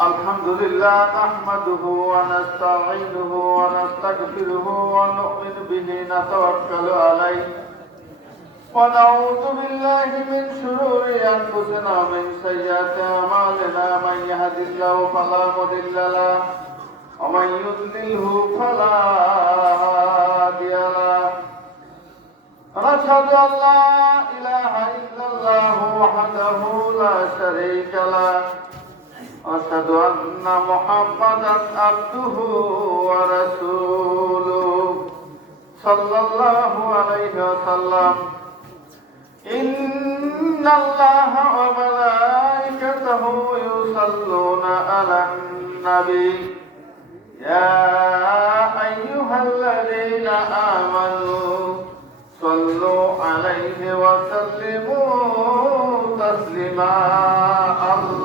الحمد لله نحمده ونستعينه ونستغفره ونؤمن به نتوكل عليه ونعوذ بالله من شرور انفسنا ومن سيئات اعمالنا من يهد الله فلا مضل له ومن يضلله فلا هادي له ونشهد ان لا اله الا الله وحده لا شريك له أشهد أن محمدا عبده ورسوله صلى الله عليه وسلم إن الله وملائكته يصلون على النبي يا أيها الذين آمنوا صلوا عليه وسلموا تسليما اللهم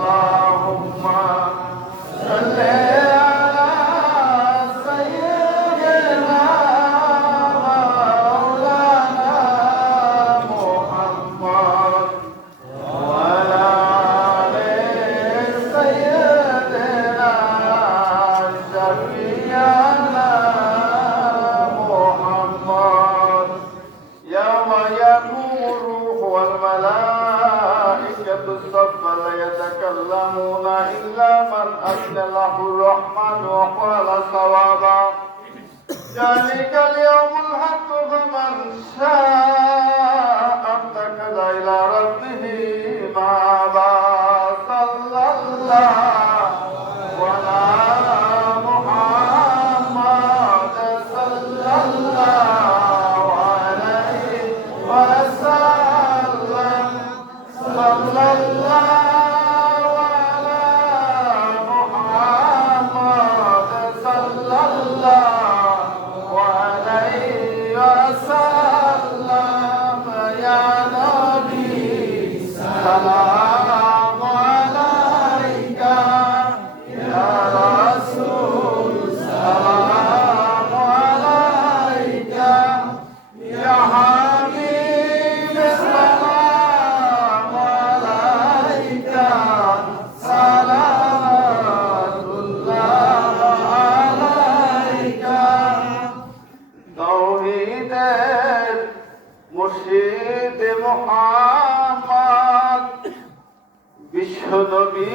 বিশ্বনবী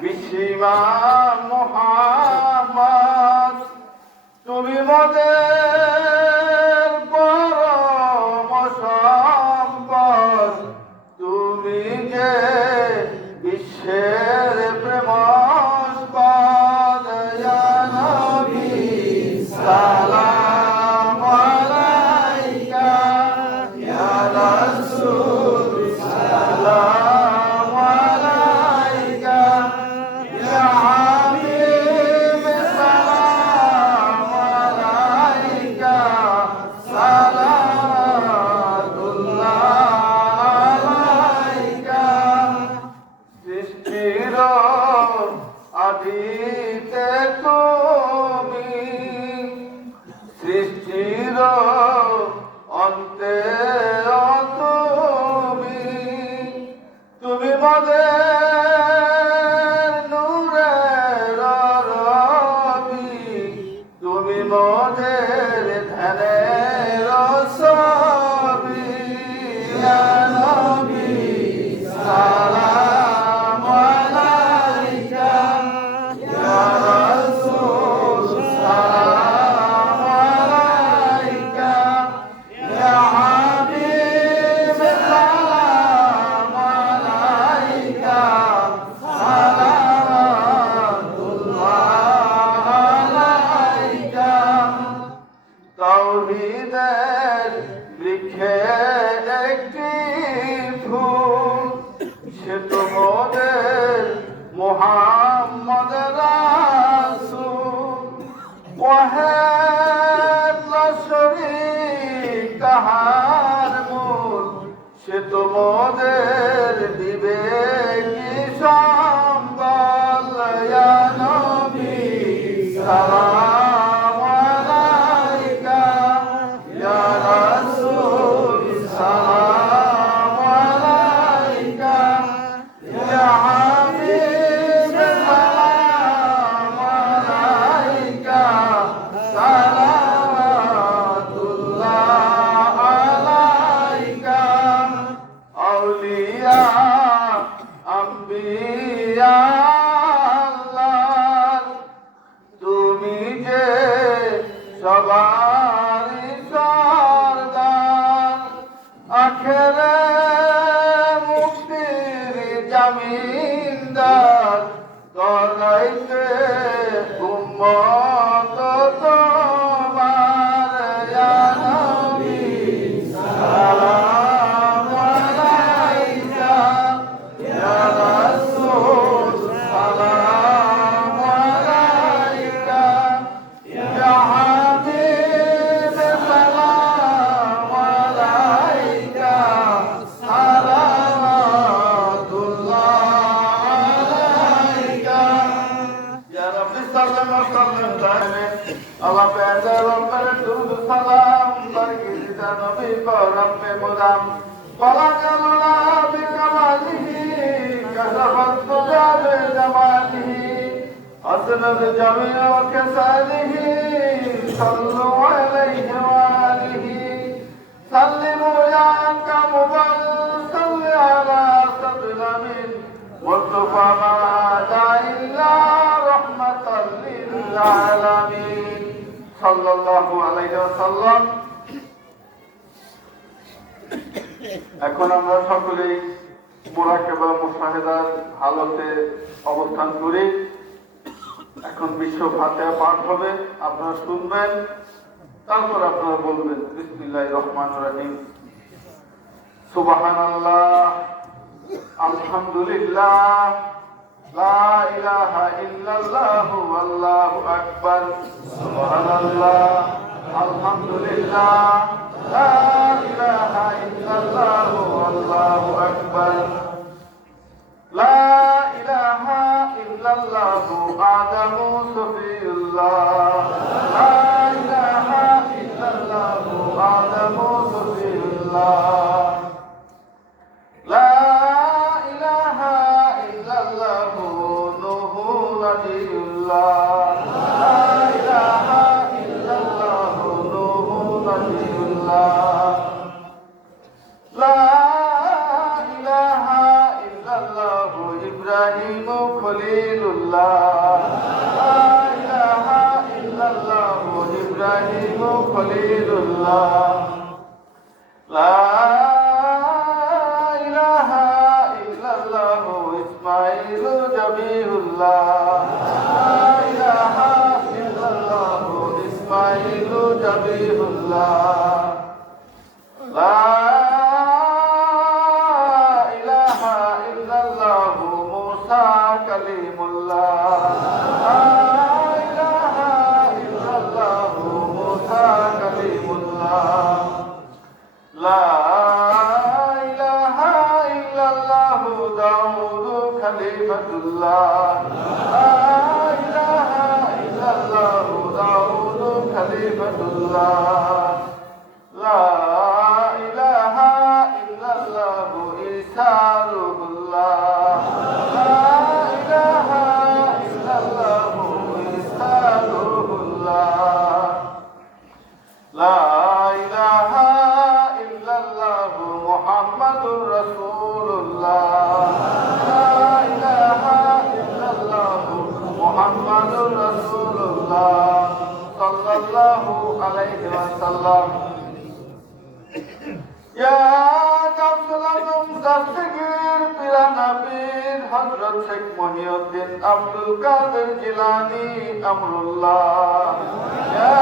বিশ্বীমা মোহাম্মদ তুমি মোদের পরম সম্পদ তুমি যে বিশ্বের রব্বে মুদাম ফলাকালুনা বিকামালিহি কাসাবাত তুজাবে জামালিহি حسنت جميع كساله صلوا عليه وآله سلموا يا كمبل صل على صدر من مصطفى ما دعا إلا رحمة للعالمين صلى الله عليه وسلم এখন আমরা সকলেই মোরাকেবা মুশাহেদার হালতে অবস্থান করি। এখন বিশ্ব ফাতেহা পাঠ হবে, আপনারা শুনবেন, তারপর আপনারা বলবেন, বিসমিল্লাহির রহমানির রহিম। সুবহানাল্লাহ, আলহামদুলিল্লাহ, লা ইলাহা ইল্লাল্লাহ আল্লাহু আকবার, সুবহানাল্লাহ, আলহামদুলিল্লাহ, লা ইলাহা খলিলুল্লাহ ইব্রাহিম খলিলুল্লাহ ইসমাইল জবিউল্লাহ ইসমাইল জবিউল্লাহ وسلم يا كفلكم تصغير بلا نبيل حضرت شيخ محي الدين عبد القادر جيلاني امر الله يا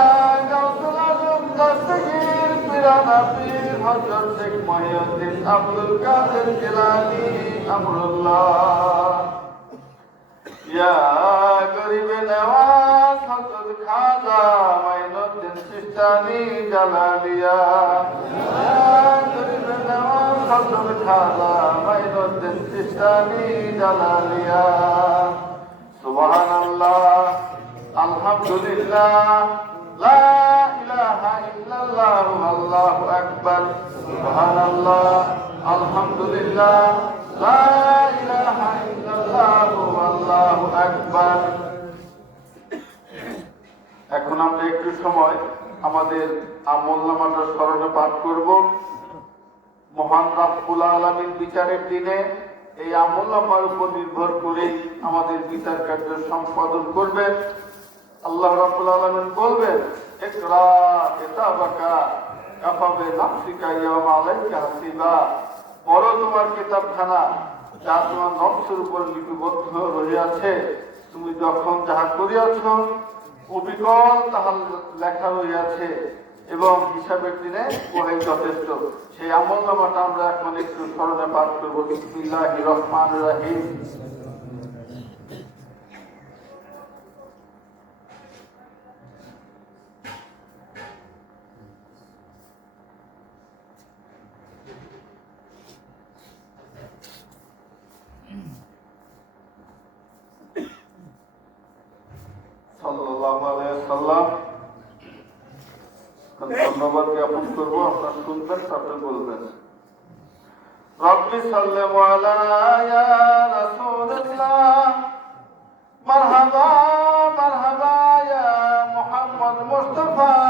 كفلكم تصغير بلا نبيل حضرت شيخ محي الدين عبد القادر جيلاني امر الله يا قريب نواز حضرت خاجه নওয়াজ হযরত খাজা মাইনুদ্দিন সিস্তানি জালালিয়া গরিবে নওয়াজ হযরত খাজা মাইনুদ্দিন সিস্তানি জালালিয়া সুবহানাল্লাহ, আলহামদুলিল্লাহ লা ইলাহা ইল্লাল্লাহ আল্লাহু আকবার। সুবহানাল্লাহ আলহামদুলিল্লাহ লা ইলাহা ইল্লাল্লাহ আল্লাহু আকবার। এখন আমরা একটু সময় আমাদের আমল নামাটা স্মরণে পাঠ করব। মহান রাব্বুল আলামিন বিচারের দিনে এই আমল আমার উপর নির্ভর করে আমাদের বিচার কার্য সম্পাদন করবেন। আল্লাহ রাব্বুল আলামিন বলবেন পড়ো তোমার কিতাবখানা, যা তোমার উপর লিপিবদ্ধ রহিয়াছে। তুমি যখন যাহা করিয়াছ অবিকল তাহার লেখা হইয়াছে এবং হিসাবের দিনে ওহাই যথেষ্ট। সেই আমল নামাটা আমরা এখন একটু স্মরণে পাঠ করব। বিসমিল্লাহ রহমান রাহিম সাল্লাল্লাহু সাল্লাম ধন্যবাদ জ্ঞাপন করব, আপনার শুনবেন, তারপরে বলবেন। রব্বি সাল্লাম আলা রাসূলুল্লাহ। মারহাবা মারহাবা ইয়া মুহাম্মদ মুস্তাফা।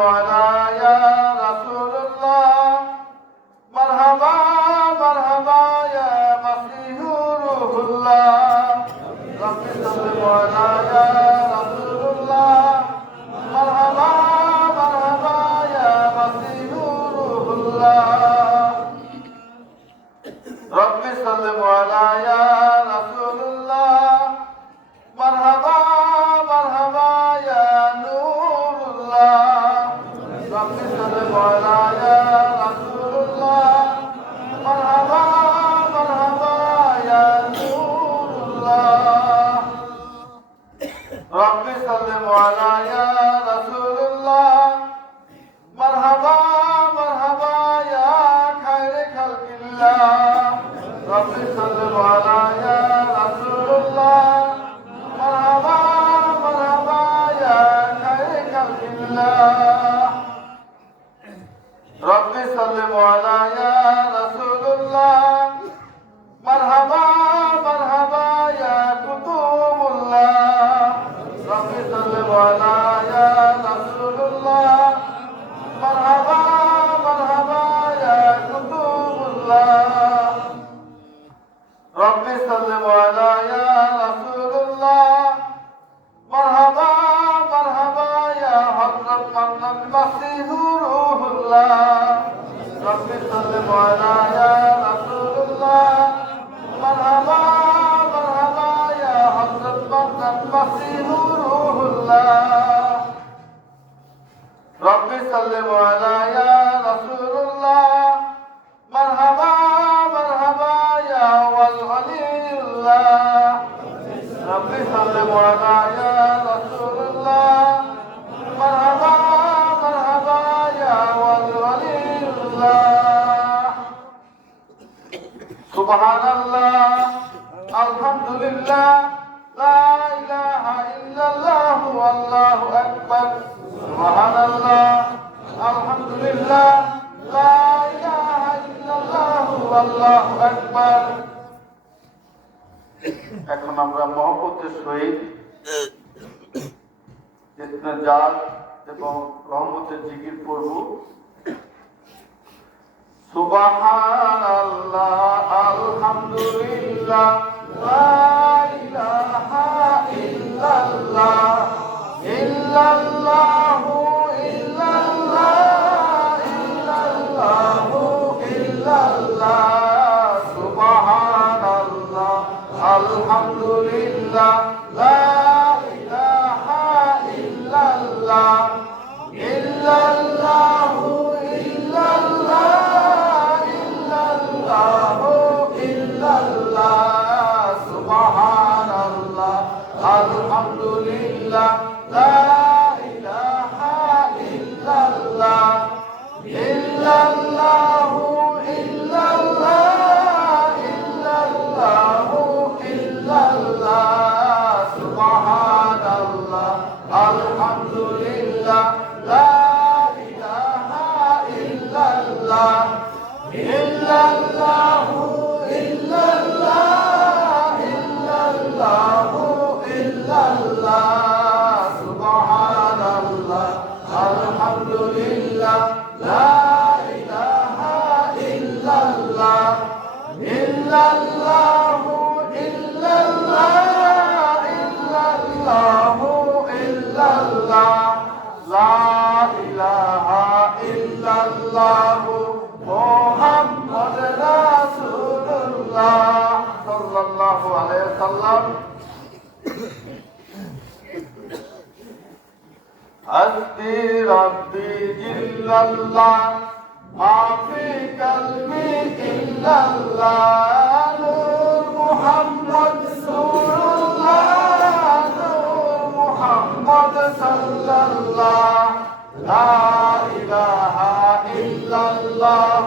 سلم على يا رسول الله مرحبا مرحبا يا مسيح روح الله رب سلم على يا رسول الله مرحبا مرحبا يا مسيح روح الله رب سلم على يا سلم আলহামদুলিল্লাহ, লা ইলাহা ইল্লাল্লাহু, আল্লাহু আকবার, সুবহানাল্লাহ, আলহামদুলিল্লাহ, লা ইলাহা ইল্লাল্লাহু, আল্লাহু আকবার। এখন আমরা মহব্বতের সহিত এবং রহমতের জিকির করব সুবহানাল্লাহ, আলহামদুলিল্লাহ। ইল্লাল্লাহ ইল্লাল্লাহু ইল্লাল্লাহ الله ما في قلبي إلا الله نور محمد نور الله نور محمد صلى الله لا إله إلا الله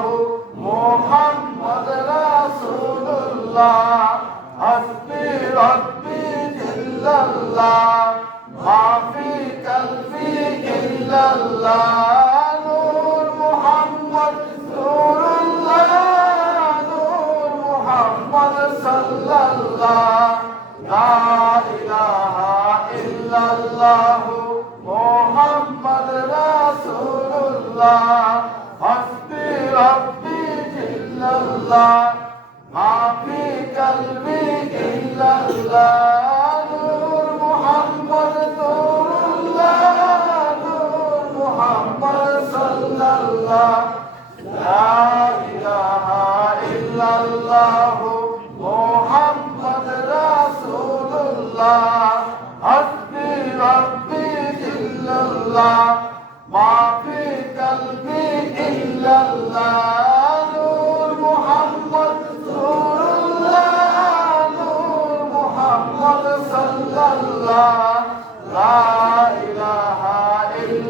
محمد رسول الله حسبي ربي جل الله ما في قلبي إلا الله. সাল্লাল্লাহ লা ইলাহা ইল্লাল্লাহ মুহাম্মদ রাসূলুল্লাহ হাসবি রাব্বি ইল্লাল্লাহ মা ফি কলবি ইল্লাল্লাহ।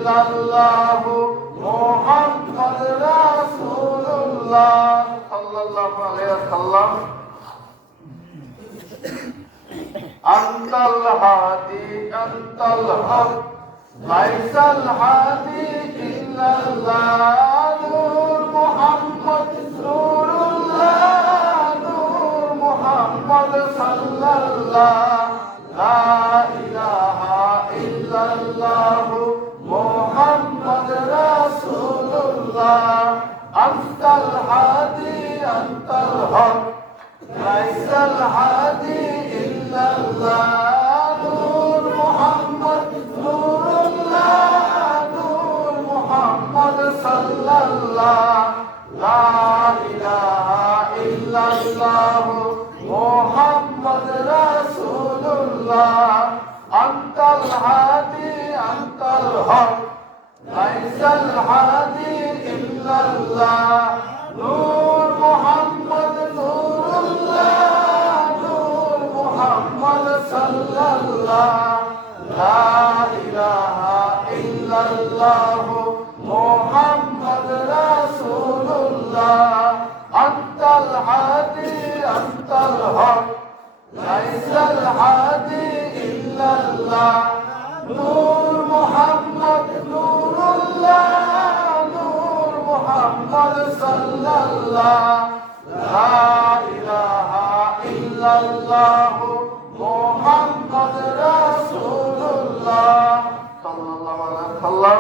ইল্লাল্লাহু মুহাম্মাদ রাসূলুল্লাহ। সাল্লাল্লাহু আলাইহি ওয়াসাল্লাম। আনতাল হাদি, আনতাল হক লাইসাল হাদি ইল্লাল্লাহ, নূর মুহাম্মদ রাসূলুল্লাহ, নূর মুহাম্মদ সাল্লাল্লাহ, লা ইলাহা الله أنت الهادي أنت الحق ليس الهادي illallah la ilaha illallah muhammad rasulullah antal hadi antal haq laysal hadi illallah nur muhammad nurullah nur muhammad sallallahu la ilaha illallah Muhammad রাসূলুল্লাহ সাল্লাল্লাহু আলাইহি ওয়াসাল্লাম।